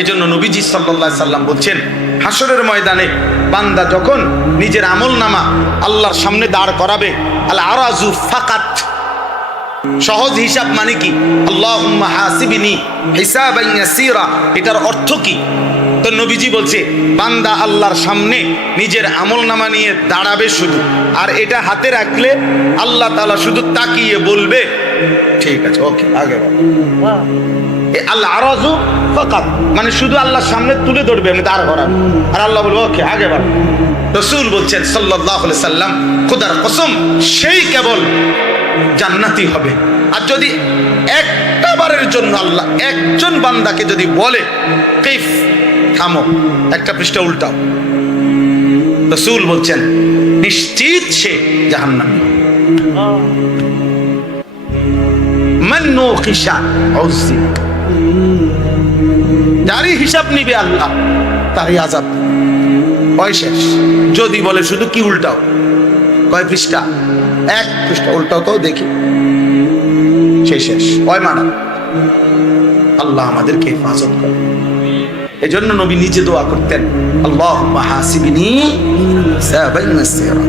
এজন্য নবীজি সাল্লাল্লাহু আলাইহি সাল্লাম বলছেন, হাসরের ময়দানে বান্দা যখন নিজের আমলনামা আল্লাহর সামনে দাঁড় করাবে, আল আরাজু ফাকাত, সহজ হিসাব মানে কি? আল্লাহুম্মা হাসিবনি হিসাবান ইয়াসীরা, এটার অর্থ কি? তো নবীজি বলছে, বান্দা আল্লাহর সামনে নিজের আমলনামা নিয়ে দাঁড়াবে শুধু, আর এটা হাতে রাখলে আল্লাহ তাআলা শুধু তাকিয়ে বলবে ঠিক আছে, ওকে, আগে আল আরাজু ফাকাত মানে শুধু আল্লাহর সামনে তুলে ধরবে, আমি দাঁড় করাবো, আর আল্লাহ বলবে ওকে, আগে বাড়ো। রাসূল বলছেন সাল্লাল্লাহু আলাইহি সাল্লাম, খোদার কসম, সেই কেবল জান্নাতি হবে। আর যদি একটা বারের জন্য আল্লাহ একজন বান্দাকে যদি বলে কিফ, থামো, একটা পৃষ্ঠা উল্টাও, রাসূল বলছেন নিশ্চিত সে জাহান্নামী। মান নুকিশা উযিব, যারই হিসাব নিবে আল্লাহ তারই আযাব হয় শেষ। যদি বলে শুধু কি উল্টাও, কয় পৃষ্ঠা, এক পৃষ্ঠা উল্টাও তো দেখি, শেষ কয় মানা। আল্লাহ আমাদেরকে হেফাজত করে। এজন্য নবী নিজে দোয়া করতেন, আল্লাহুম্মা হাসিবনি হিসাবান ইয়াসীরা।